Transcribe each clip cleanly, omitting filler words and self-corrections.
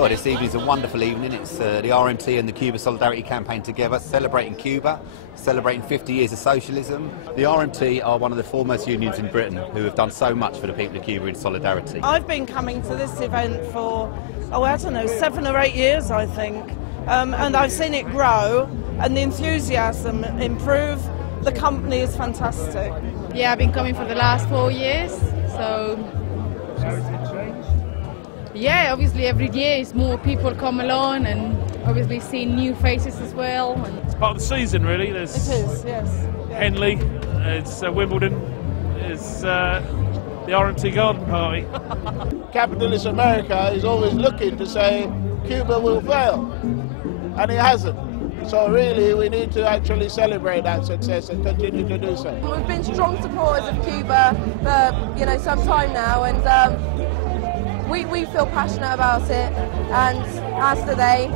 Well, this evening's a wonderful evening. It's the RMT and the Cuba Solidarity Campaign together, celebrating Cuba, celebrating 50 years of socialism. The RMT are one of the foremost unions in Britain who have done so much for the people of Cuba in solidarity. I've been coming to this event for, I don't know, 7 or 8 years, I think. And I've seen it grow and the enthusiasm improve. The company is fantastic. Yeah, I've been coming for the last 4 years, so... Yeah, obviously every year is more people come along and obviously seeing new faces as well. It's part of the season, really. It is, yes. Henley, it's Wimbledon, it's the RMT Garden Party. Capitalist America is always looking to say Cuba will fail, and it hasn't. So really we need to actually celebrate that success and continue to do so. We've been strong supporters of Cuba for some time now, and we feel passionate about it, and as do they.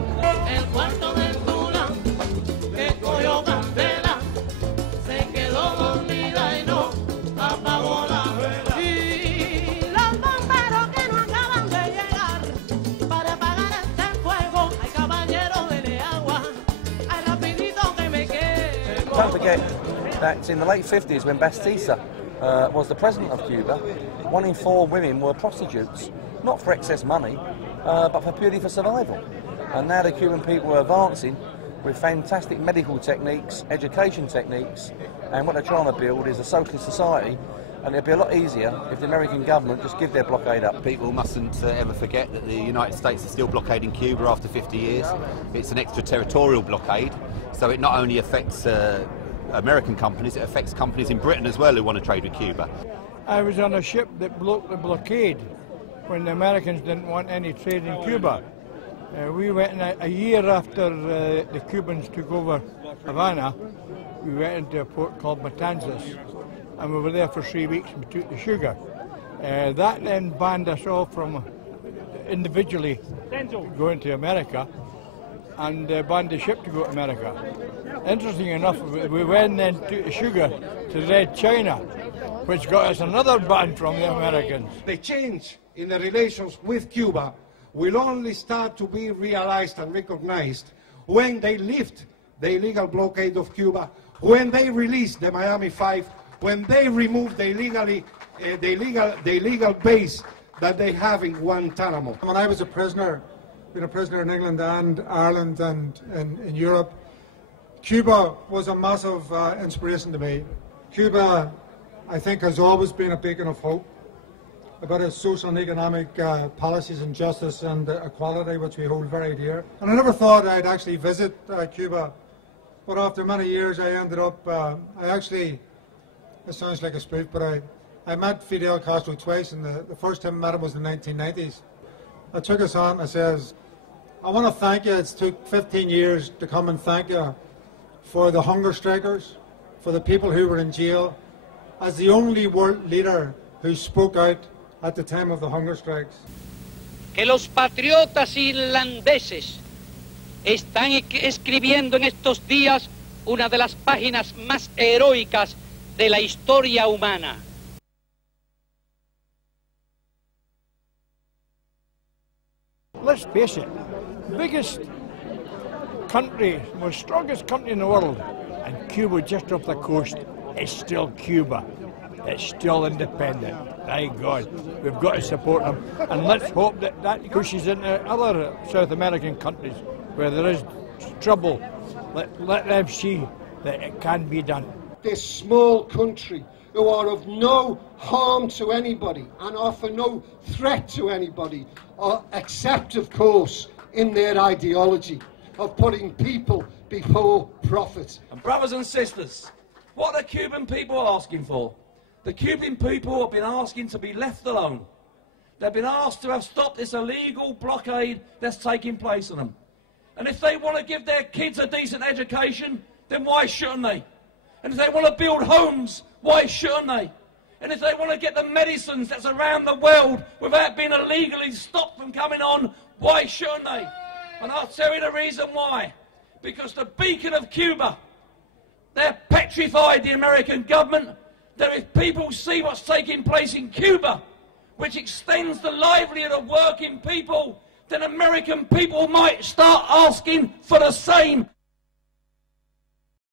Don't forget that in the late 50s, when Bastista was the president of Cuba, 1 in 4 women were prostitutes, not for excess money, but for purely for survival. And now the Cuban people are advancing with fantastic medical techniques, education techniques, and what they're trying to build is a socialist society, and it'll be a lot easier if the American government just give their blockade up. People mustn't ever forget that the United States is still blockading Cuba after 50 years. It's an extraterritorial blockade, so it not only affects American companies, it affects companies in Britain as well who want to trade with Cuba. I was on a ship that broke the blockade when the Americans didn't want any trade in Cuba. We went in a year after the Cubans took over Havana. We went into a port called Matanzas, and we were there for 3 weeks and we took the sugar. That then banned us all from individually going to America, and banned the ship to go to America. Interesting enough, we went then to the sugar to Red China, which got us another ban from the Americans. The change in the relations with Cuba will only start to be realized and recognized when they lift the illegal blockade of Cuba, when they release the Miami 5, when they remove the illegal base that they have in Guantanamo. When I was a prisoner, been a prisoner in England and Ireland and in Europe, Cuba was a massive inspiration to me. Cuba, I think, has always been a beacon of hope about its social and economic policies and justice and equality, which we hold very dear. And I never thought I'd actually visit Cuba, but after many years I ended up, it sounds like a spoof, but I met Fidel Castro twice, and the first time I met him was in the 1990s. I took his hand and I says, I want to thank you. It took 15 years to come and thank you for the hunger strikers, for the people who were in jail, as the only world leader who spoke out at the time of the hunger strikes. Que los patriotas irlandeses están escribiendo en estos días una de las páginas más heroicas de la historia humana. Let's face it, the biggest country, most strongest country in the world, and Cuba just off the coast, is still Cuba. It's still independent. Thank God. We've got to support them. And let's hope that that pushes into other South American countries where there is trouble. Let them see that it can be done. This small country, who are of no harm to anybody and offer no threat to anybody, except, of course, in their ideology of putting people before profit. And brothers and sisters, what are the Cuban people asking for? The Cuban people have been asking to be left alone. They've been asked to have stopped this illegal blockade that's taking place on them. And if they want to give their kids a decent education, then why shouldn't they? And if they want to build homes, why shouldn't they? And if they want to get the medicines that's around the world without being illegally stopped from coming on, why shouldn't they? And I'll tell you the reason why. Because the beacon of Cuba, they're petrified, the American government, that if people see what's taking place in Cuba, which extends the livelihood of working people, then American people might start asking for the same